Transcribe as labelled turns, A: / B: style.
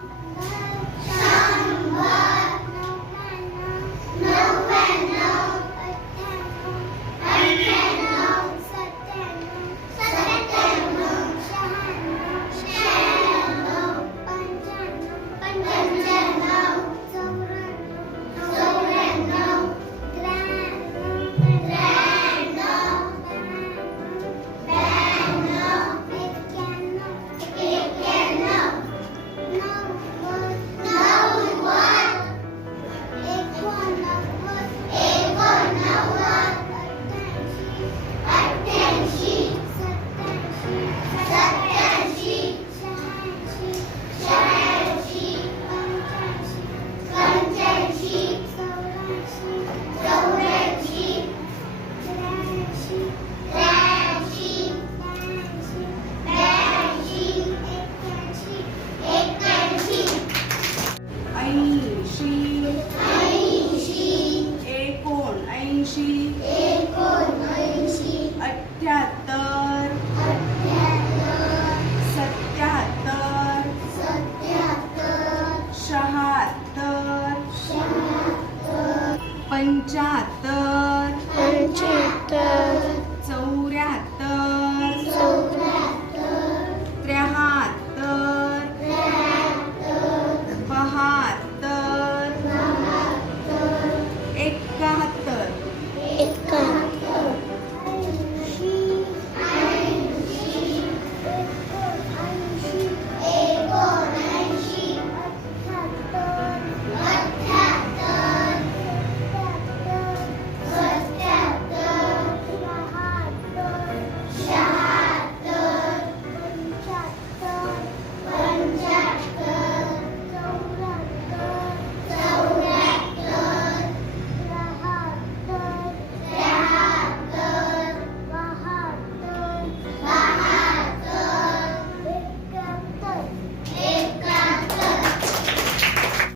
A: Bye.
B: પંચાતર
A: પંચાતર